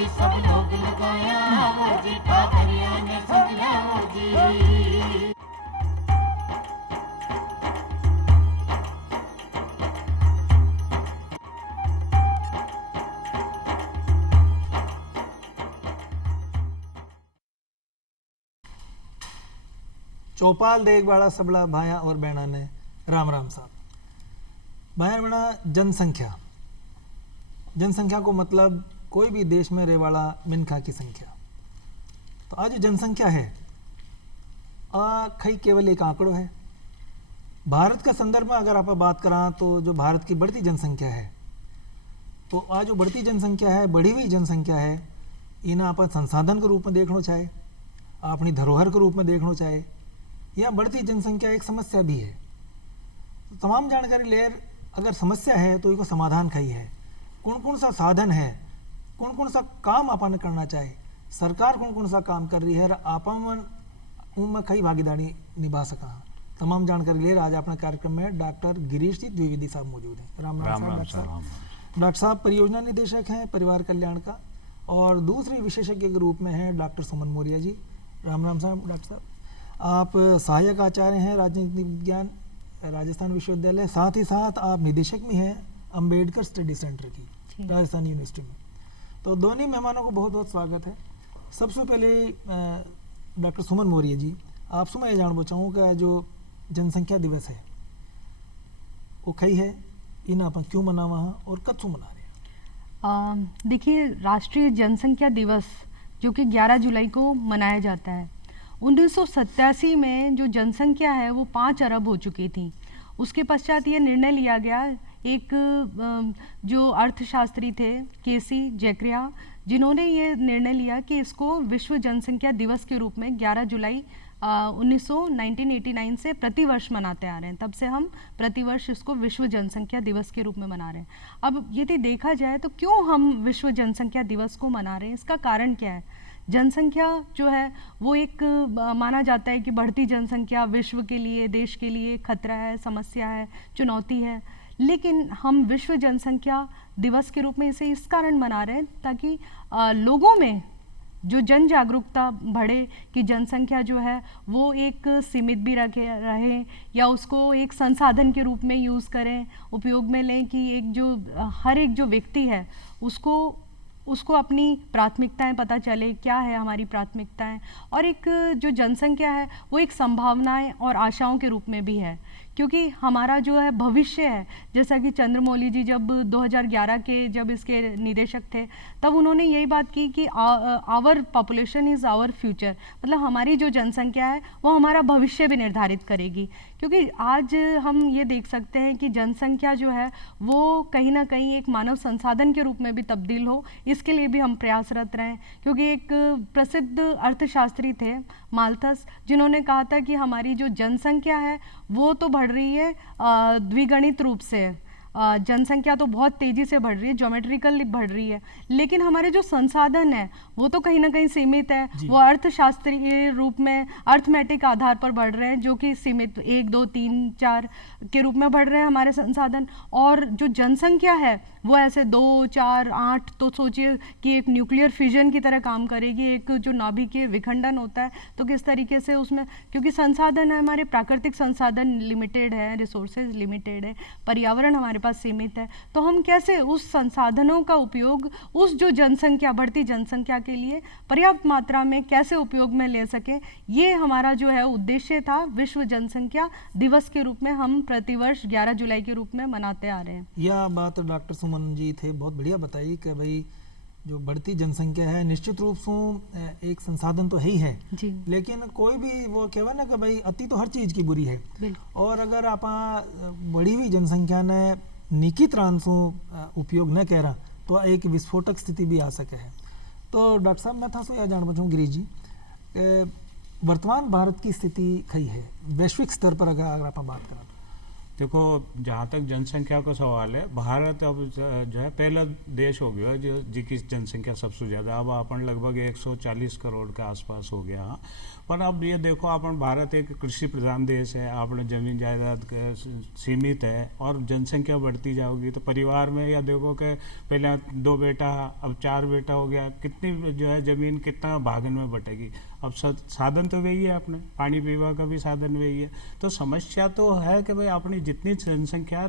जी सब लोग लगाया वो जी ठाकरिया ने समझा वो जी। चौपाल देखबाड़ा सबला भाया और बहना ने राम राम साहब। भाया बहना, जनसंख्या जनसंख्या को मतलब कोई भी देश में रहे वाला मिनखा की संख्या। तो आज जो जनसंख्या है खई केवल एक आंकड़ो है। भारत का संदर्भ में अगर आप बात करा तो जो भारत की बढ़ती जनसंख्या है, तो आज जो बढ़ती जनसंख्या है, बढ़ी हुई जनसंख्या है, इन्हें अपन संसाधन के रूप में देखना चाहे, अपनी धरोहर के रूप में देखना चाहे, या बढ़ती जनसंख्या एक समस्या भी है। तो तमाम जानकारी लेर अगर समस्या है तो इसको समाधान खई है, कौन कौन सा साधन है, कौन कौन सा काम अपन करना चाहे, सरकार कौन कौन सा काम कर रही है, अपन उनमें कई भागीदारी निभा सका। तमाम जानकारी लेर आज अपने कार्यक्रम में डॉक्टर गिरीश जी द्विवेदी साहब मौजूद हैं। राम राम साहब। डॉक्टर साहब परियोजना निदेशक हैं परिवार कल्याण का, और दूसरे विशेषज्ञ के रूप में हैं डॉक्टर सुमन मौर्य जी। राम राम साहब। डॉक्टर साहब, आप सहायक आचार्य हैं राजनीति विज्ञान राजस्थान विश्वविद्यालय, साथ ही साथ आप निदेशक भी हैं अंबेडकर स्टडी सेंटर की राजस्थान यूनिवर्सिटी में। तो दोनों मेहमानों को बहुत बहुत स्वागत है। सबसे पहले डॉक्टर सुमन मौर्य जी, आपसे मैं ये जानना चाहूँगा जो जनसंख्या दिवस है वो कई है, इन आप क्यों मनावा और कब मना रहे हैं? देखिए, राष्ट्रीय जनसंख्या दिवस जो कि 11 जुलाई को मनाया जाता है, 1987 में जो जनसंख्या है वो 5 अरब हो चुकी थी। उसके पश्चात ये निर्णय लिया गया, एक जो अर्थशास्त्री थे केसी जैकरिया, जिन्होंने ये निर्णय लिया कि इसको विश्व जनसंख्या दिवस के रूप में 11 जुलाई 1989 से प्रतिवर्ष मनाते आ रहे हैं। तब से हम प्रतिवर्ष इसको विश्व जनसंख्या दिवस के रूप में मना रहे हैं। अब यदि देखा जाए तो क्यों हम विश्व जनसंख्या दिवस को मना रहे हैं, इसका कारण क्या है? जनसंख्या जो है वो एक माना जाता है कि बढ़ती जनसंख्या विश्व के लिए, देश के लिए खतरा है, समस्या है, चुनौती है। लेकिन हम विश्व जनसंख्या दिवस के रूप में इसे इस कारण मना रहे हैं ताकि लोगों में जो जन जागरूकता बढ़े कि जनसंख्या जो है वो एक सीमित भी रहे या उसको एक संसाधन के रूप में यूज़ करें, उपयोग में लें, कि एक जो हर एक जो व्यक्ति है उसको अपनी प्राथमिकताएं पता चले, क्या है हमारी प्राथमिकताएं, और एक जो जनसंख्या है वो एक संभावनाएं और आशाओं के रूप में भी है। क्योंकि हमारा जो है भविष्य है, जैसा कि चंद्रमौली जी जब 2011 के जब इसके निदेशक थे तब उन्होंने यही बात की कि our population is our future, मतलब हमारी जो जनसंख्या है वो हमारा भविष्य भी निर्धारित करेगी। क्योंकि आज हम ये देख सकते हैं कि जनसंख्या जो है वो कहीं ना कहीं एक मानव संसाधन के रूप में भी तब्दील हो, इसके लिए भी हम प्रयासरत रहें। क्योंकि एक प्रसिद्ध अर्थशास्त्री थे माल्थस, जिन्होंने कहा था कि हमारी जो जनसंख्या है वो तो बढ़ रही है द्विगुणित रूप से, जनसंख्या तो बहुत तेज़ी से बढ़ रही है, ज्योमेट्रिकल बढ़ रही है, लेकिन हमारे जो संसाधन है वो तो कहीं ना कहीं सीमित है। वो अर्थशास्त्रीय रूप में अर्थमेटिक आधार पर बढ़ रहे हैं, जो कि सीमित 1, 2, 3, 4 के रूप में बढ़ रहे हैं हमारे संसाधन। और जो जनसंख्या है वो ऐसे 2, 4, 8, तो सोचिए कि एक न्यूक्लियर फिजन की तरह काम करेगी। एक जो नाभिकीय विखंडन होता है तो किस तरीके से उसमें, क्योंकि संसाधन है हमारे, प्राकृतिक संसाधन लिमिटेड है, रिसोर्सेज लिमिटेड है, पर्यावरण हमारे पास सीमित है, तो हम कैसे उस संसाधनों का उपयोग उस जो जनसंख्या, बढ़ती जनसंख्या के लिए पर्याप्त मात्रा में कैसे उपयोग में ले सके, ये हमारा जो है उद्देश्य था। विश्व जनसंख्या दिवस के रूप में हम प्रतिवर्ष 11 जुलाई के रूप में मनाते आ रहे हैं। यह बात डॉक्टर सुमन जी थे बहुत बढ़िया बताई कि भाई जो बढ़ती जनसंख्या है निश्चित रूप से एक संसाधन तो है ही है जी, लेकिन कोई भी वो कहवा ना कि भाई अति तो हर चीज़ की बुरी है। और अगर आप बढ़ी हुई जनसंख्या ने निकी तरह से उपयोग न करा तो एक विस्फोटक स्थिति भी आ सके है। तो डॉक्टर साहब, मैं था सो यह जानना चाहूँ गिरीश जी, वर्तमान भारत की स्थिति कई है वैश्विक स्तर पर, अगर आप बात करें देखो, जहाँ तक जनसंख्या का सवाल है, भारत अब जो है पहला देश हो गया जो जिसकी जनसंख्या सबसे ज़्यादा, अब अपन लगभग 140 करोड़ के आसपास हो गया। हाँ, पर अब ये देखो, अपन भारत एक कृषि प्रधान देश है, आपने ज़मीन जायदाद सीमित है और जनसंख्या बढ़ती जाओगी तो परिवार में या देखो कि पहले 2 बेटा अब 4 बेटा हो गया, कितनी जो है ज़मीन कितना भागन में बटेगी। अब साधन तो वही है, अपने पानी पीवा का भी साधन वही है। तो समस्या तो है कि भाई अपनी जितनी जनसंख्या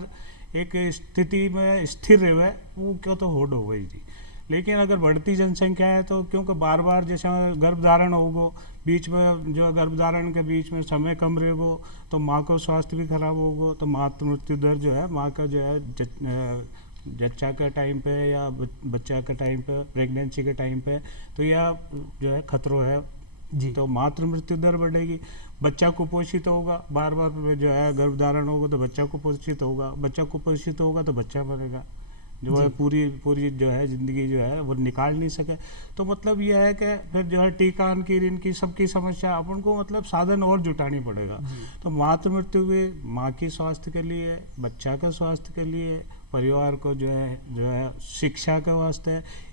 एक स्थिति में स्थिर रहे वो क्यों तो होड़ हो गई थी। लेकिन अगर बढ़ती जनसंख्या है तो क्योंकि बार बार जैसे गर्भधारण होगो, बीच में जो गर्भधारण के बीच में समय कम रहेगो तो माँ को स्वास्थ्य भी खराब होगो, तो मातृ मृत्यु दर जो है माँ का जो है जच्चा के टाइम पे या बच्चा के टाइम पे, प्रेगनेंसी के टाइम पे, तो यह जो है खतरों है जी। तो मातृ मृत्यु दर बढ़ेगी, बच्चा कुपोषित होगा, बार बार जो है गर्भधारण होगा तो बच्चा कुपोषित होगा, बच्चा कुपोषित होगा तो बच्चा मरेगा, जो है पूरी जो है ज़िंदगी जो है वो निकाल नहीं सके। तो मतलब यह है कि फिर जो है टीका की इनकी सबकी समस्या अपन को मतलब साधन और जुटानी पड़ेगा। तो मातृ मृत्यु भी माँ की स्वास्थ्य के लिए, बच्चा का स्वास्थ्य के लिए, परिवार को जो है शिक्षा के वास्ते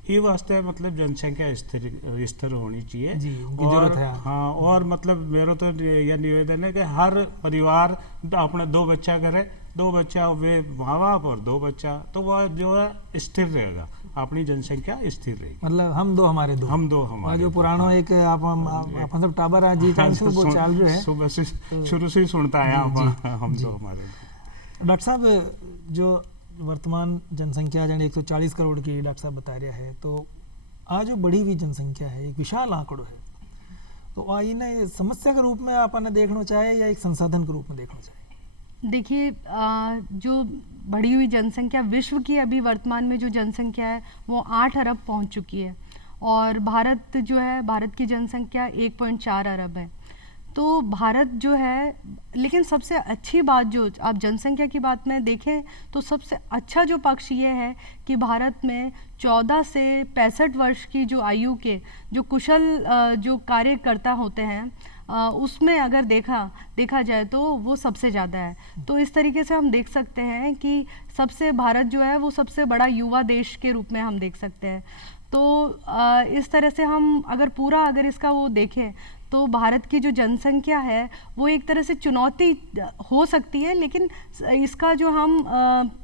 ही वास्ते मतलब जनसंख्या स्थिर होनी चाहिए जी, उनकी जरूरत है। हाँ, और मतलब मेरा तो यह निवेदन है कि हर परिवार अपना 2 बच्चा करे, 2 बच्चा वे माँ बाप और 2 बच्चा, तो वह जो है स्थिर रहेगा, अपनी जनसंख्या स्थिर रहेगी। मतलब हम दो हमारे दो, हम दो हमारे जो पुरानो एक आप सब टाबर आज जी टाइम से वो चाल रहे हैं, सुबह से शुरू से ही सुनता है हम दो हमारे। डॉक्टर साहब, जो वर्तमान जनसंख्या जन 140 करोड़ की डॉक्टर साहब बता रहा है, तो आज जो बढ़ी हुई जनसंख्या है एक विशाल आंकड़ो है, तो इन्हें समस्या के रूप में आपने देखना चाहे या एक संसाधन के रूप में देखना चाहे? देखिए, जो बढ़ी हुई जनसंख्या विश्व की अभी वर्तमान में जो जनसंख्या है वो 8 अरब पहुंच चुकी है और भारत जो है, भारत की जनसंख्या 1.4 अरब है। तो भारत जो है, लेकिन सबसे अच्छी बात जो आप जनसंख्या की बात में देखें तो सबसे अच्छा जो पक्ष ये है कि भारत में 14 से 65 वर्ष की जो आयु के जो कुशल जो कार्यकर्ता होते हैं उसमें अगर देखा जाए तो वो सबसे ज़्यादा है। तो इस तरीके से हम देख सकते हैं कि सबसे भारत जो है वो सबसे बड़ा युवा देश के रूप में हम देख सकते हैं। तो इस तरह से हम अगर इसका वो देखें तो भारत की जो जनसंख्या है वो एक तरह से चुनौती हो सकती है, लेकिन इसका जो हम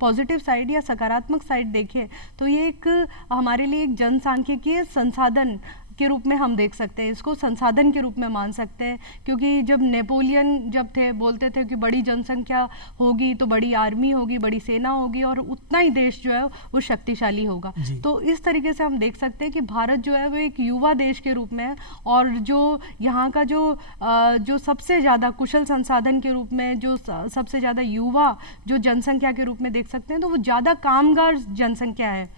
पॉजिटिव साइड या सकारात्मक साइड देखें तो ये एक हमारे लिए एक जनसांख्यिकीय संसाधन के रूप में हम देख सकते हैं, इसको संसाधन के रूप में मान सकते हैं। क्योंकि जब नेपोलियन जब थे बोलते थे कि बड़ी जनसंख्या होगी तो बड़ी आर्मी होगी, बड़ी सेना होगी और उतना ही देश जो है वो शक्तिशाली होगा। तो इस तरीके से हम देख सकते हैं कि भारत जो है वो एक युवा देश के रूप में है और जो यहाँ का जो सबसे ज़्यादा कुशल संसाधन के रूप में जो सबसे ज़्यादा युवा जो जनसंख्या के रूप में देख सकते हैं, तो वो ज़्यादा कामगार जनसंख्या है।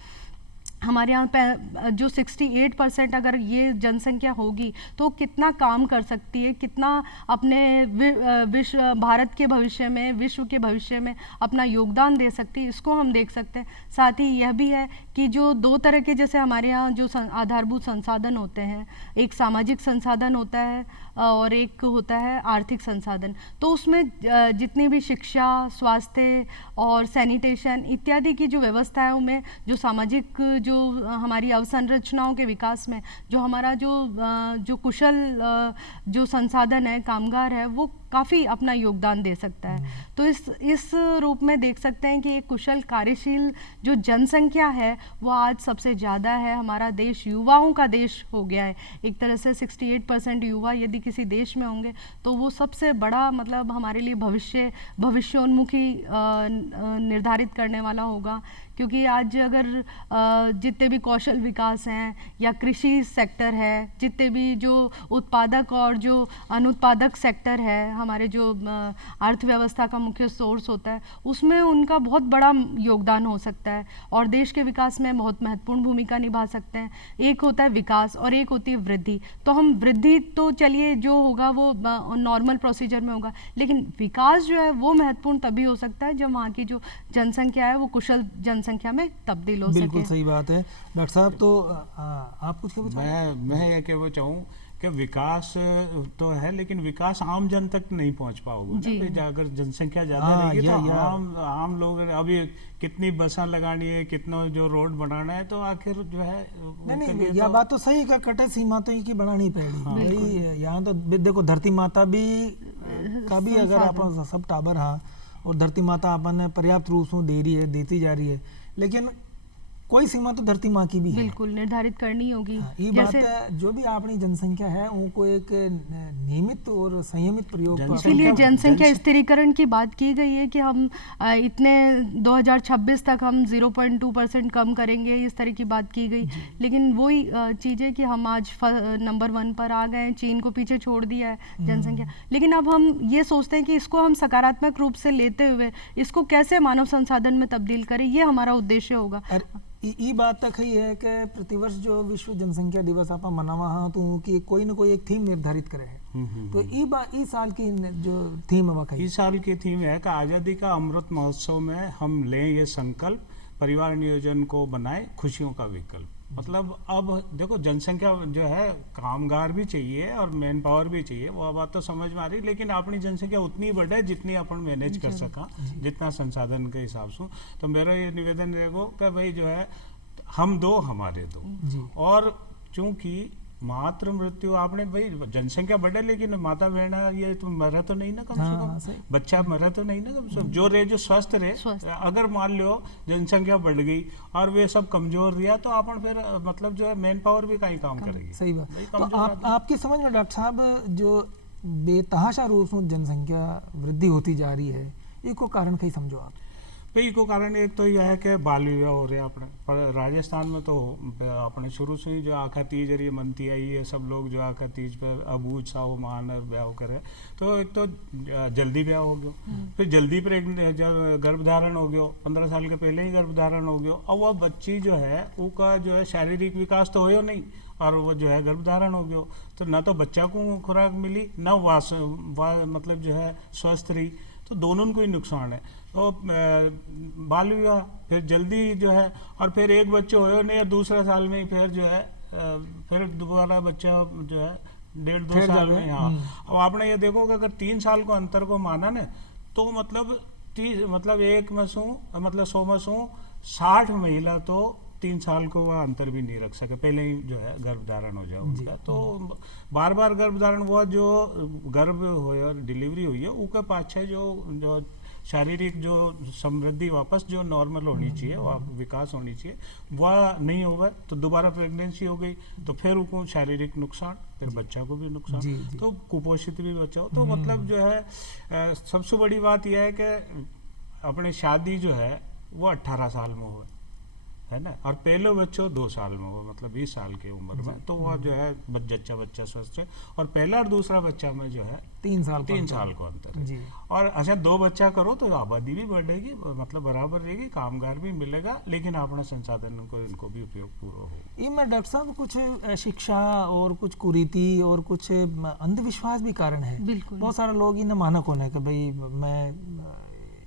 हमारे यहाँ पे जो 68% अगर ये जनसंख्या होगी तो कितना काम कर सकती है, कितना अपने भारत के भविष्य में, विश्व के भविष्य में अपना योगदान दे सकती है, इसको हम देख सकते हैं। साथ ही यह भी है कि जो 2 तरह के जैसे हमारे यहाँ जो आधारभूत संसाधन होते हैं, एक सामाजिक संसाधन होता है और एक होता है आर्थिक संसाधन। तो उसमें जितनी भी शिक्षा, स्वास्थ्य और सैनिटेशन इत्यादि की जो व्यवस्थाओं में जो सामाजिक जो हमारी अवसंरचनाओं के विकास में जो हमारा जो कुशल जो संसाधन है, कामगार है, वो काफ़ी अपना योगदान दे सकता है। तो इस रूप में देख सकते हैं कि एक कुशल कार्यशील जो जनसंख्या है वो आज सबसे ज़्यादा है। हमारा देश युवाओं का देश हो गया है एक तरह से। 68% युवा यदि किसी देश में होंगे तो वो सबसे बड़ा मतलब हमारे लिए भविष्योन्मुखी निर्धारित करने वाला होगा। क्योंकि आज अगर जितने भी कौशल विकास हैं या कृषि सेक्टर है, जितने भी जो उत्पादक और जो अनुत्पादक सेक्टर है, हमारे जो अर्थव्यवस्था का मुख्य सोर्स होता है, उसमें उनका बहुत बड़ा योगदान हो सकता है और देश के विकास में बहुत महत्वपूर्ण भूमिका निभा सकते हैं। एक होता है विकास और एक होती है वृद्धि। तो हम वृद्धि तो चलिए जो होगा वो नॉर्मल प्रोसीजर में होगा, लेकिन विकास जो है वो महत्वपूर्ण तभी हो सकता है जब वहाँ की जो जनसंख्या है वो कुशल जनसंख्या में तब्दील हो सके। बिल्कुल सही बात है डॉक्टर साहब। तो आप कुछ कहना चाहेंगे? मैं ये कहना चाहूँ कि विकास तो है लेकिन विकास आम जन तक नहीं पहुंच पाओगे ना जी। भाई, अगर जनसंख्या ज्यादा हाँ, रहेगी तो या। आम लोग अभी कितनी बसें लगानी है, कितना जो रोड बनाना है, तो आखिर जो है नहीं उनके नहीं, लिए यह तो- बात तो सही का कटे सीमा तो की बनानी पड़ेगी भाई। यहाँ तो देखो धरती माता भी का भी अगर आप सब टावर हाँ, और धरती माता अपन पर्याप्त रूप से दे रही है, देती जा रही है, लेकिन कोई सीमा तो धरती माँ की भी है। बिल्कुल निर्धारित करनी होगी। हाँ, ये बात है, जो भी अपनी जनसंख्या है उनको एक नियमित और संयमित प्रयोग तो इसीलिए जनसंख्या स्थिरीकरण की बात की गई है कि हम इतने 2026 तक हम 0.2% कम करेंगे, इस तरह की बात की गई। लेकिन वही चीज़ है कि हम आज नंबर 1 पर आ गए हैं, चीन को पीछे छोड़ दिया है जनसंख्या। लेकिन अब हम ये सोचते हैं कि इसको हम सकारात्मक रूप से लेते हुए इसको कैसे मानव संसाधन में तब्दील करें, ये हमारा उद्देश्य होगा। ये बात तक ही है कि प्रतिवर्ष जो विश्व जनसंख्या दिवस आप मनावा हाँ तो कि कोई न कोई एक थीम निर्धारित करे है। तो इस साल की जो थीम है इस साल की थीम है कि आज़ादी का अमृत महोत्सव में हम लें ये संकल्प, परिवार नियोजन को बनाए खुशियों का विकल्प। मतलब अब देखो जनसंख्या जो है, कामगार भी चाहिए और मैन पावर भी चाहिए, वो बात तो समझ में आ रही, लेकिन अपनी जनसंख्या उतनी बढ़े जितनी अपन मैनेज कर सका, जितना संसाधन के हिसाब से। तो मेरा ये निवेदन रहेगा कि भाई जो है हम दो हमारे दो, और चूंकि मातृ मृत्यु आपने भाई जनसंख्या बढ़े लेकिन माता बहन ये तो मरा तो नहीं ना कम से कम, बच्चा मरा तो नहीं ना कम से कम, जो रहे जो स्वस्थ रहे। अगर मान लो जनसंख्या बढ़ गई और वे सब कमजोर रिया तो अपन फिर मतलब जो है मैन पावर भी कहीं काम करेगी। सही बात। तो आपकी समझ में डॉक्टर साहब जो बेतहाशा रूप से जनसंख्या वृद्धि होती जा रही है, इसको कारण कहीं समझो आप? भाई को कारण एक तो यह है कि बाल विवाह हो रहे हैं अपने, पर राजस्थान में तो अपने शुरू से ही जो आखा तीज और ये मनती आई है, सब लोग जो आखा तीज पर अबूझ साहू मान ब्याह करे, तो एक तो जल्दी ब्याह हो गया, फिर जल्दी प्रेग्नेंट जब गर्भधारण हो गया, 15 साल के पहले ही गर्भधारण हो गया, और वह बच्ची जो है उसका जो है शारीरिक विकास तो हो नहीं, और वो जो है गर्भधारण हो गया, तो ना तो बच्चा को खुराक मिली ना मतलब जो है स्वस्थ रही, तो दोनों को ही नुकसान है। तो बाल विवाह, फिर जल्दी जो है, और फिर एक बच्चे हो नहीं, दूसरे साल में ही फिर जो है फिर दोबारा बच्चा जो है 1.5-2 साल में। हाँ, अब आपने ये देखो कि अगर 3 साल को अंतर को माना ना, तो मतलब एक में सू मतलब 100 में सू 60 महिला तो 3 साल को वह अंतर भी नहीं रख सके, पहले ही जो है गर्भधारण हो जाए उनका। तो बार बार गर्भधारण हुआ, जो गर्भ हो और डिलीवरी हुई है उसके पाछे जो शारीरिक जो समृद्धि वापस जो नॉर्मल होनी चाहिए, विकास होनी चाहिए, वह नहीं होगा, तो दोबारा प्रेगनेंसी हो गई, तो फिर उनको शारीरिक नुकसान, फिर बच्चा को भी नुकसान, तो कुपोषित भी बच्चा हो। तो मतलब जो है सबसे बड़ी बात यह है कि अपनी शादी जो है वो 18 साल में हो, है ना, और पहले बच्चों 2 साल में हो, मतलब 20 साल की उम्र में, तो वह जो है बच्चा स्वस्थ है, और पहला और दूसरा बच्चा में जो है 3 साल को अंतर है। और अच्छा 2 बच्चा करो तो आबादी भी बढ़ेगी, मतलब बराबर रहेगी, कामगार भी मिलेगा, लेकिन अपना संसाधन को इनको भी उपयोग पूरा हो। इनमें डॉक्टर साहब कुछ शिक्षा और कुछ कुरीति और कुछ अंधविश्वास भी कारण है। बहुत सारे लोग इन्हें मानक होने कि भाई मैं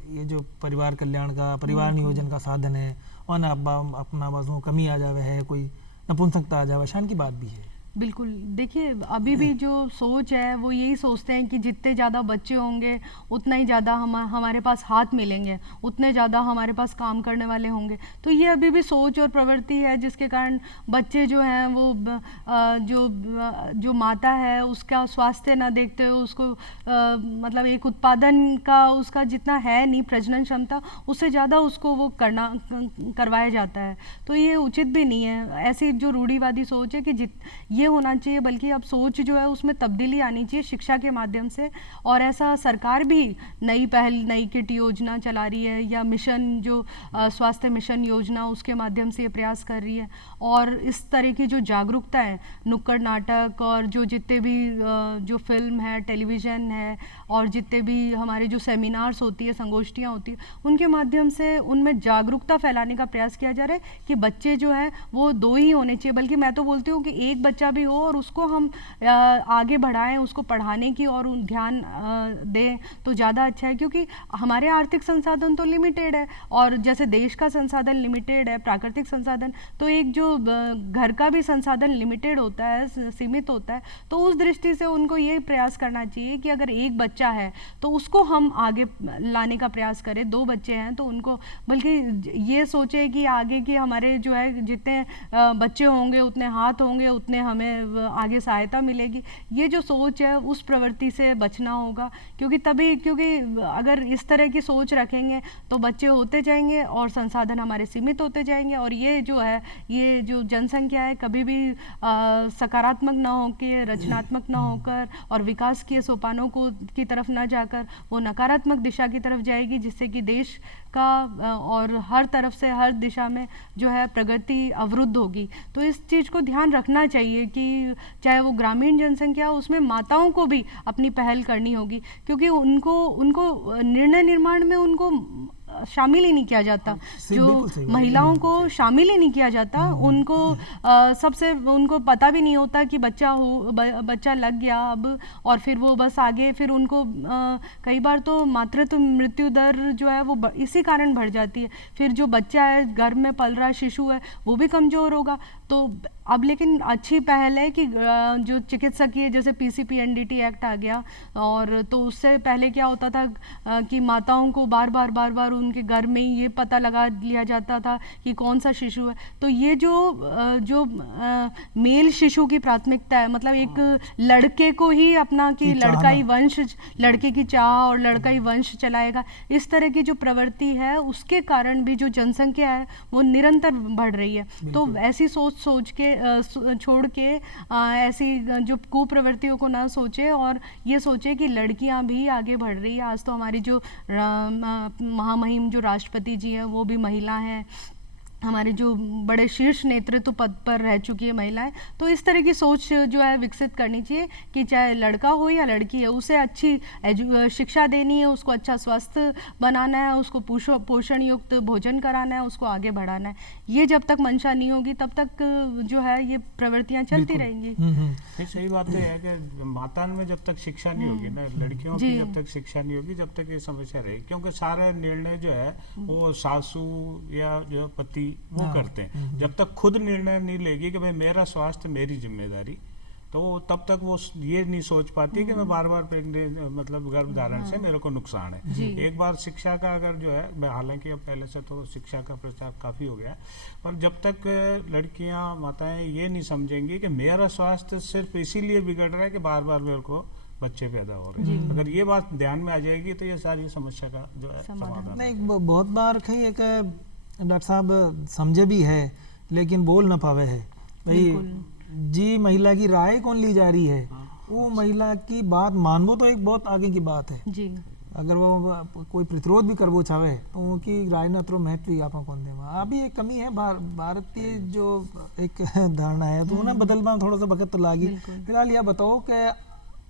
ये जो परिवार कल्याण का, परिवार नियोजन का साधन है, और अपना बाजू कमी आ जावे है, कोई नपुंसकता आ जावे, शान की बात भी है। बिल्कुल, देखिए अभी भी जो सोच है वो यही सोचते हैं कि जितने ज़्यादा बच्चे होंगे उतना ही ज़्यादा हमारे पास हाथ मिलेंगे, उतने ज़्यादा हमारे पास काम करने वाले होंगे। तो ये अभी भी सोच और प्रवृत्ति है, जिसके कारण बच्चे जो हैं वो जो माता है उसका स्वास्थ्य ना देखते हुए उसको मतलब एक उत्पादन का उसका जितना है नहीं प्रजनन क्षमता, उससे ज़्यादा उसको वो करवाया जाता है। तो ये उचित भी नहीं है। ऐसी जो रूढ़िवादी सोच है कि ये होना चाहिए, बल्कि अब सोच जो है उसमें तब्दीली आनी चाहिए शिक्षा के माध्यम से। और ऐसा सरकार भी नई पहल, नई किट योजना चला रही है, या मिशन जो स्वास्थ्य मिशन योजना, उसके माध्यम से ये प्रयास कर रही है। और इस तरह की जो जागरूकता है, नुक्कड़ नाटक और जो जितने भी जो फिल्म है, टेलीविज़न है, और जितने भी हमारे जो सेमिनार्स होती है, संगोष्ठियाँ होती है, उनके माध्यम से उनमें जागरूकता फैलाने का प्रयास किया जा रहा है कि बच्चे जो हैं वो 2 ही होने चाहिए। बल्कि मैं तो बोलती हूँ कि एक बच्चा बच्चा भी हो और उसको हम आगे बढ़ाएं, उसको पढ़ाने की और ध्यान दें तो ज़्यादा अच्छा है, क्योंकि हमारे आर्थिक संसाधन तो लिमिटेड है और जैसे देश का संसाधन लिमिटेड है, प्राकृतिक संसाधन, तो एक जो घर का भी संसाधन लिमिटेड होता है, सीमित होता है। तो उस दृष्टि से उनको ये प्रयास करना चाहिए कि अगर एक बच्चा है तो उसको हम आगे लाने का प्रयास करें, 2 बच्चे हैं तो उनको, बल्कि ये सोचे कि आगे की हमारे जो है जितने बच्चे होंगे उतने हाथ होंगे उतने हमें आगे सहायता मिलेगी। ये जो सोच है उस प्रवृत्ति से बचना होगा, क्योंकि अगर इस तरह की सोच रखेंगे तो बच्चे होते जाएंगे और संसाधन हमारे सीमित होते जाएंगे और ये जो जनसंख्या है कभी भी सकारात्मक ना होकर, रचनात्मक ना होकर और विकास के सोपानों की तरफ ना जाकर वो नकारात्मक दिशा की तरफ जाएगी, जिससे कि देश का और हर तरफ से हर दिशा में जो है प्रगति अवरुद्ध होगी। तो इस चीज़ को ध्यान रखना चाहिए कि चाहे वो ग्रामीण जनसंख्या, उसमें माताओं को भी अपनी पहल करनी होगी, क्योंकि उनको निर्णय निर्माण में उनको शामिल ही नहीं किया जाता, जो महिलाओं को शामिल ही नहीं किया जाता। उनको उनको पता भी नहीं होता कि बच्चा लग गया अब, और फिर वो बस आगे फिर उनको कई बार तो मातृत्व मृत्यु दर जो है वो इसी कारण बढ़ जाती है। फिर जो बच्चा है घर में पल रहा शिशु है वो भी कमज़ोर होगा। तो अब लेकिन अच्छी पहल है कि जो चिकित्सकीय जैसे PCPNDT एक्ट आ गया, और तो उससे पहले क्या होता था कि माताओं को बार बार उनके घर में ही ये पता लगा लिया जाता था कि कौन सा शिशु है। तो ये जो मेल शिशु की प्राथमिकता है, मतलब एक लड़के को ही अपना कि लड़का ही वंश, लड़के की चाह और लड़का ही वंश चलाएगा, इस तरह की जो प्रवृत्ति है उसके कारण भी जो जनसंख्या है वो निरंतर बढ़ रही है। तो ऐसी सोच के छोड़ के ऐसी जो कुप्रवृत्तियों को ना सोचे और ये सोचे कि लड़कियां भी आगे बढ़ रही है। आज तो हमारी जो महामहिम जो राष्ट्रपति जी हैं वो भी महिला हैं, हमारे जो बड़े शीर्ष नेतृत्व पद पर रह चुकी है महिलाएं। तो इस तरह की सोच जो है विकसित करनी चाहिए कि चाहे लड़का हो या लड़की है, उसे अच्छी शिक्षा देनी है, उसको अच्छा स्वास्थ्य बनाना है, उसको पोषण युक्त भोजन कराना है, उसको आगे बढ़ाना है। ये जब तक मंशा नहीं होगी तब तक जो है ये प्रवृत्तियां चलती रहेंगी। सही बात है कि मातान में जब तक शिक्षा नहीं होगी ना, लड़कियों की जब तक शिक्षा नहीं होगी जब तक ये समस्या रहेगी, क्योंकि सारे निर्णय जो है वो सासू या जो पति वो करते हैं। जब तक खुद निर्णय नहीं लेगी कि भाई मेरा स्वास्थ्य मेरी जिम्मेदारी, तो तब तक वो ये नहीं सोच पाती कि मैं बार मतलब गर्भधारण से मेरे को नुकसान है। एक बार शिक्षा का अगर जो है, हालांकि अब पहले से तो शिक्षा का प्रचार काफी हो गया, पर जब तक लड़कियां माताएं ये नहीं समझेंगी कि मेरा स्वास्थ्य सिर्फ इसीलिए बिगड़ रहा है कि बार बार मेरे को बच्चे पैदा हो रहे हैं, अगर ये बात ध्यान में आ जाएगी तो ये सारी समस्या का जो है समाधान। नहीं, बहुत बार कहीं एक डॉक्टर साहब समझे भी है लेकिन बोल ना पावे है भाई जी, महिला की राय कौन ली जा रही है, वो महिला की बात मानवो तो एक बहुत आगे की बात है जी। अगर वो कोई प्रतिरोध भी करवो चाहे तो उनकी राय न तो महत्व ही आप कौन दे। अभी एक कमी है भारतीय जो एक धारणा है तो उन्हें बदलवा थोड़ा सा वक्त तो लागी। फिलहाल यह बताओ कि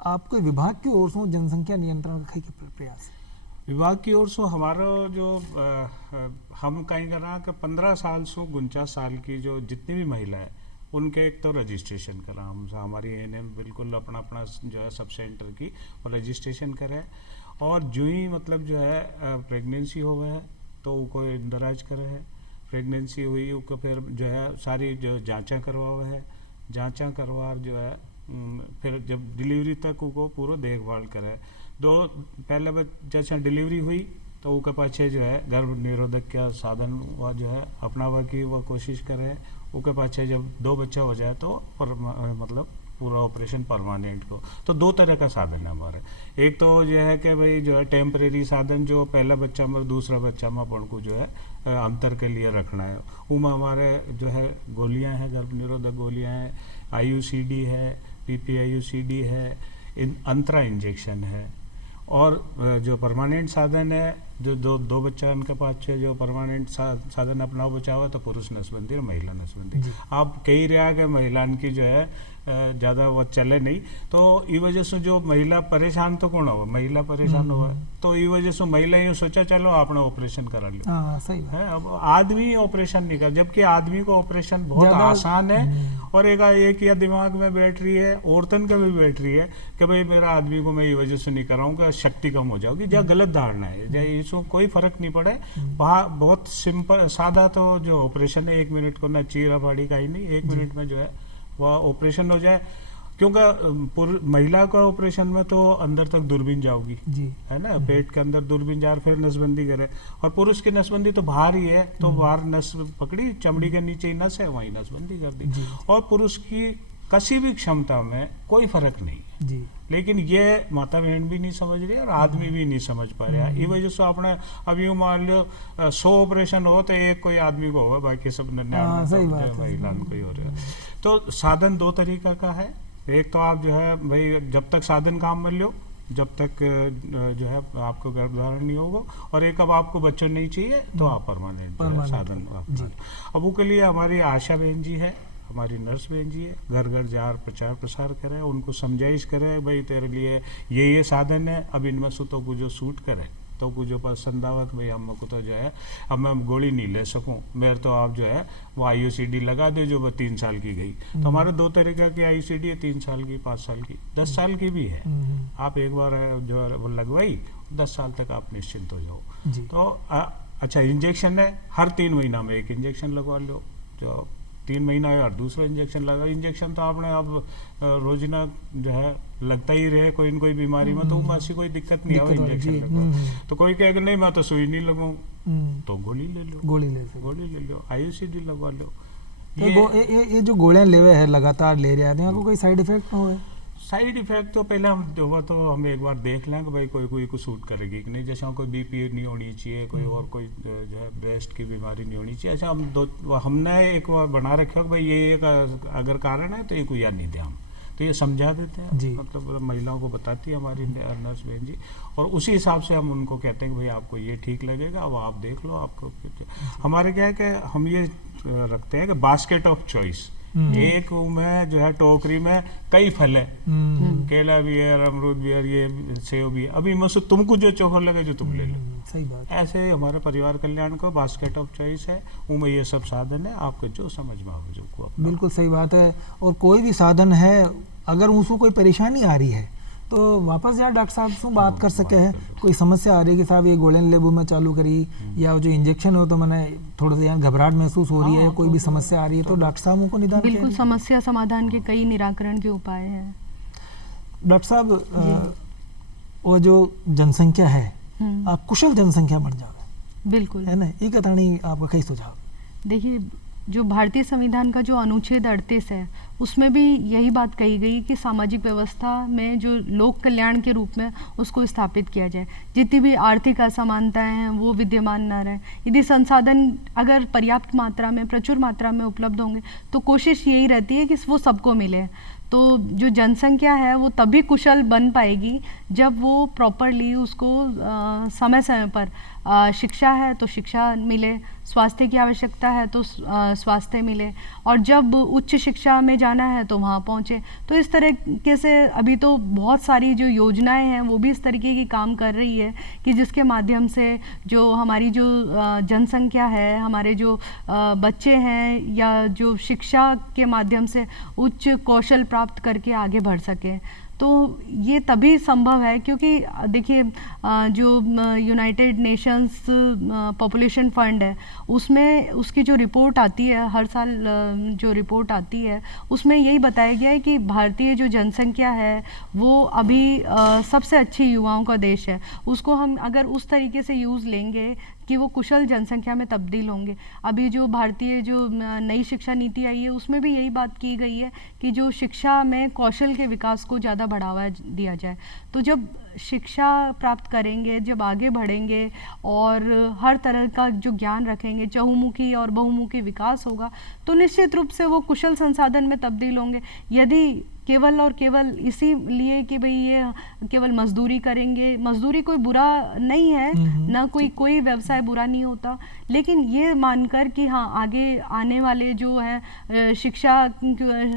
आपके विभाग की ओर से जनसंख्या नियंत्रण का प्रयास, विभाग की ओर से हमारा जो हम कहीं करना कि 15 साल से 49 साल की जो जितनी भी महिला है उनके एक तो रजिस्ट्रेशन करा, हम हमारी ANM बिल्कुल अपना जो है सब सेंटर की और रजिस्ट्रेशन करे, और जो ही मतलब जो है प्रेगनेंसी हो है तो उनको इंदराज करे है, प्रेगनेंसी हुई उनको फिर जो है सारी जो जांचा करवा है, जांचा करवा जो है फिर जब डिलीवरी तक उनको पूरा देखभाल करे। पहले जैसे डिलीवरी हुई तो उसके पाछे जो है गर्भ निरोधक का साधन वह जो है अपनावा की वह कोशिश करे, उसके पाछे जब 2 बच्चा हो जाए तो मतलब पूरा ऑपरेशन परमानेंट को। तो 2 तरह का साधन है हमारे। एक तो यह है कि भाई जो है टेम्परेरी साधन, जो पहला बच्चा में दूसरा बच्चा में अपन को जो है अंतर के लिए रखना है, उनमें हमारे जो है गोलियां हैं, गर्भ निरोधक गोलियां हैं, IUCD है, PPIUCD है, अंतरा इंजेक्शन है, और जो परमानेंट साधन है जो दो बच्चा उनके पास है जो परमानेंट साधन अपना बचावा तो पुरुष नसबंदी और महिला नसबंदी। आप कही रहा कि महिला की जो है ज़्यादा वो चले नहीं, तो ई वजह से जो महिला परेशान तो कौन हो, महिला परेशान हुआ, तो ई वजह से महिला ये सोचा चलो आपने ऑपरेशन करा लो। सही है, अब आदमी ऑपरेशन नहीं कर, जबकि आदमी को ऑपरेशन बहुत आसान है और एक या दिमाग में बैठ रही है, औरतन का भी बैठ रही है कि भाई मेरा आदमी को मैं ये वजह से नहीं कराऊंगा, शक्ति कम हो जाओगी, जहाँ गलत धारणा है, जहाँ इसको कोई फर्क नहीं पड़े। वहाँ बहुत सिंपल सादा तो जो ऑपरेशन है 1 मिनट को ना चीरा फाड़ी का ही नहीं, 1 मिनट में जो है वह ऑपरेशन हो जाए, क्योंकि महिला का ऑपरेशन में तो अंदर तक दूरबीन जाओगी जी, है ना, पेट के अंदर दूरबीन जा फिर नसबंदी करे, और पुरुष की नसबंदी तो बाहर ही है, तो बाहर नस पकड़ी, चमड़ी के नीचे ही नस है, वहीं नसबंदी कर दी, और पुरुष की किसी भी क्षमता में कोई फर्क नहीं है जी। लेकिन ये माता बहन भी नहीं समझ रही और आदमी भी नहीं समझ पा रहा है। ये वजह से अपने अब यूँ मान लो 100 ऑपरेशन हो तो एक कोई आदमी को होगा, बाकी सब महिला को ही हो रहा है। तो साधन 2 तरीका का है, एक तो आप जो है भाई जब तक साधन काम में लो, जब तक जो है आपको गर्भधारण नहीं होगा, और एक अब आपको बच्चों नहीं चाहिए तो आप परमानेंट साधन। अब वो के लिए हमारी आशा बहन जी है, हमारी नर्स बहन जी है, घर घर जा प्रचार प्रसार करे, उनको समझाइश करे भाई तेरे लिए ये साधन है, अब इनमें से तो कुछ जो सूट करे, तो कुछ जो पसंद आवत भाई हमको तो जो है अब मैं गोली नहीं ले सकूं, मेरे तो आप जो है वो IUCD लगा दे जो 3 साल की गई। तो हमारे 2 तरीका की IUCD है, 3 साल की, 5 साल की, 10 साल की भी है। आप एक बार जो है वो लगवाई 10 साल तक आप निश्चिंत हो जाओ। तो अच्छा इंजेक्शन है, हर 3 महीना में एक इंजेक्शन लगवा लो, जो 3 महीना और दूसरा इंजेक्शन लगा। इंजेक्शन तो आपने अब रोजाना जो है लगता ही रहे कोई न कोई बीमारी में, तो उसमें ऐसी कोई दिक्कत नहीं है इंजेक्शन लगवा। तो कोई कहेगा नहीं मैं तो सुई नहीं लगाऊं, तो गोली ले लो, गोली ले लो, IUCD लगवा लो। ये जो गोलियां लेवे है लगातार ले रहे हैं, को कोई साइड इफेक्ट हो? साइड इफेक्ट तो पहले हम एक बार देख लें कि भाई कोई को सूट करेगी कि नहीं, जैसे कोई BP नहीं होनी चाहिए, कोई और कोई जो है ब्रेस्ट की बीमारी नहीं होनी चाहिए। अच्छा हमने एक बार बना रखा कि भाई ये अगर कारण है तो ये कोई याद नहीं दे, हम तो ये समझा देते हैं, मतलब महिलाओं को बताती है हमारी नर्स बहन जी, और उसी हिसाब से हम उनको कहते हैं कि भाई आपको ये ठीक लगेगा, अब आप देख लो। आपको हमारे क्या है कि हम ये रखते हैं कि बास्केट ऑफ चॉइस, एक में जो है टोकरी में कई फल है, केला भी है, अमरूद भी है, ये सेब भी है, अभी मुझसे तुमको जो चोखर लगे जो तुम ले लो। सही बात। ऐसे हमारे परिवार कल्याण को बास्केट ऑफ चॉइस है, उनमें ये सब साधन है, आपको जो समझ में आवे जो को। बिल्कुल सही बात है। और कोई भी साधन है अगर उसको कोई परेशानी आ रही है तो वापस जाए डॉक्टर साहब से बात कर सके हैं। कोई समस्या आ रही है कि साहब ये गोल्डन लेबू में चालू करी, या जो इंजेक्शन हो तो मैंने थोड़ा सा यहाँ घबराहट महसूस हो रही है, कोई भी समस्या आ रही है तो डॉक्टर साहब को निदान। बिल्कुल, समस्या समाधान के कई निराकरण के उपाय हैं। डॉक्टर साहब वो जो जनसंख्या है आप कुशल जनसंख्या बढ़ जाए, बिल्कुल है ना, ये कथानी आपका कई सुझाव? देखिए, जो भारतीय संविधान का जो अनुच्छेद 38 है उसमें भी यही बात कही गई कि सामाजिक व्यवस्था में जो लोक कल्याण के रूप में उसको स्थापित किया जाए, जितनी भी आर्थिक असमानताएं हैं वो विद्यमान न रहे। यदि संसाधन अगर पर्याप्त मात्रा में, प्रचुर मात्रा में उपलब्ध होंगे तो कोशिश यही रहती है कि वो सबको मिले। तो जो जनसंख्या है वो तभी कुशल बन पाएगी जब वो प्रॉपरली उसको समय समय पर शिक्षा है तो शिक्षा मिले, स्वास्थ्य की आवश्यकता है तो स्वास्थ्य मिले, और जब उच्च शिक्षा में जाना है तो वहाँ पहुँचे। तो इस तरीके से अभी तो बहुत सारी जो योजनाएं हैं वो भी इस तरीके की काम कर रही है कि जिसके माध्यम से जो हमारी जो जनसंख्या है, हमारे जो बच्चे हैं, या जो शिक्षा के माध्यम से उच्च कौशल प्राप्त करके आगे बढ़ सके। तो ये तभी संभव है क्योंकि देखिए जो यूनाइटेड नेशंस पॉपुलेशन फंड है उसमें उसकी जो रिपोर्ट आती है हर साल, जो रिपोर्ट आती है उसमें यही बताया गया है कि भारतीय जो जनसंख्या है वो अभी सबसे अच्छी युवाओं का देश है। उसको हम अगर उस तरीके से यूज़ लेंगे कि वो कुशल जनसंख्या में तब्दील होंगे। अभी जो भारतीय जो नई शिक्षा नीति आई है उसमें भी यही बात की गई है कि जो शिक्षा में कौशल के विकास को ज़्यादा बढ़ावा दिया जाए। तो जब शिक्षा प्राप्त करेंगे, जब आगे बढ़ेंगे और हर तरह का जो ज्ञान रखेंगे, चहुमुखी और बहुमुखी विकास होगा, तो निश्चित रूप से वो कुशल संसाधन में तब्दील होंगे। यदि केवल और केवल इसीलिए कि भाई ये केवल मजदूरी करेंगे, मजदूरी कोई बुरा नहीं है, ना कोई व्यवसाय बुरा नहीं होता, लेकिन ये मानकर कि हाँ आगे आने वाले जो है शिक्षा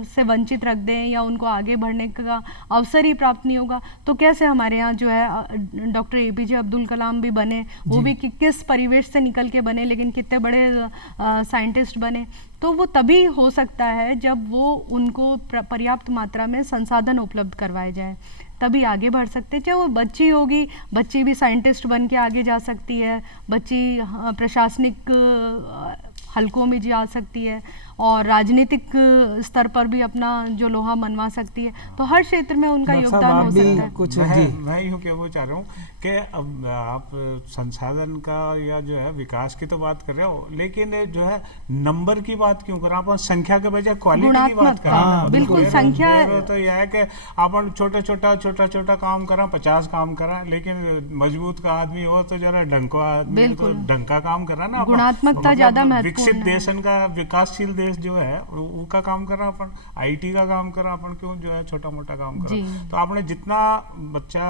से वंचित रख दें या उनको आगे बढ़ने का अवसर ही प्राप्त नहीं होगा, तो कैसे हमारे यहाँ जो है डॉक्टर APJ अब्दुल कलाम भी बने, वो भी किस परिवेश से निकल के बने, लेकिन कितने बड़े साइंटिस्ट बने। तो वो तभी हो सकता है जब वो उनको पर्याप्त मात्रा में संसाधन उपलब्ध करवाए जाएं, तभी आगे बढ़ सकते। चाहे वो बच्ची होगी, बच्ची भी साइंटिस्ट बन के आगे जा सकती है, बच्ची प्रशासनिक हलकों में जा सकती है और राजनीतिक स्तर पर भी अपना जो लोहा मनवा सकती है, तो हर क्षेत्र में उनका योगदान हो सकता है। कुछ मैं यूँ कहना चाह रहा हूँ कि अब आप संसाधन का या जो है विकास की तो बात कर रहे हो, लेकिन जो है नंबर की बात क्यों करें, आप संख्या के बजाय क्वालिटी की बात करें। बिल्कुल, संख्या तो यह है कि अपन छोटा काम करा, 50 काम करा, लेकिन मजबूत का आदमी हो तो जरा ढंग का आदमी तो ढंग का काम करा ना। गुणात्मकता ज्यादा महत्वपूर्ण है। विकसित देशन का विकासशील देश जो है उनका काम करा अपन, IT का काम करा अपन, क्यों जो है छोटा मोटा काम करा। तो आपने जितना बच्चा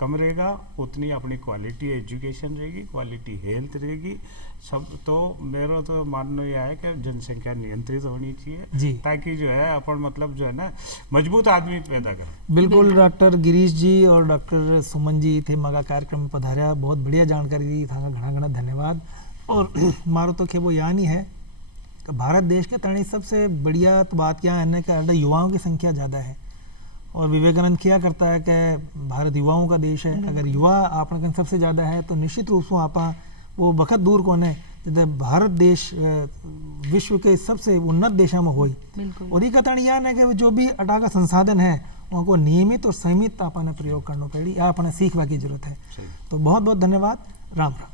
कम रहेगा उतनी अपनी क्वालिटी एजुकेशन रहेगी, क्वालिटी हेल्थ रहेगी सब। तो मेरा तो मानना यह है कि जनसंख्या नियंत्रित होनी चाहिए, ताकि जो है अपन मतलब जो है ना मजबूत आदमी पैदा करें। बिल्कुल, डॉक्टर गिरीश जी और डॉक्टर सुमन जी थे मगा कार्यक्रम में पधार्या, बहुत बढ़िया जानकारी दी था, घना धन्यवाद। और मारो तो वो यहाँ नहीं है कि भारत देश के तणी सबसे बढ़िया तो बात क्या है कि युवाओं की संख्या ज़्यादा है, और विवेकानंद क्या करता है कि भारत युवाओं का देश है। अगर युवा आपने सबसे ज़्यादा है तो निश्चित रूप से आप वो वक्त दूर कौन है जिसे भारत देश विश्व के सबसे उन्नत देशों में होई। और ये कतण यान है कि जो भी अटाका संसाधन है उनको नियमित और संयमित अपने प्रयोग करना पड़ी, अपने सीखवा की जरूरत है। तो बहुत बहुत धन्यवाद। राम राम।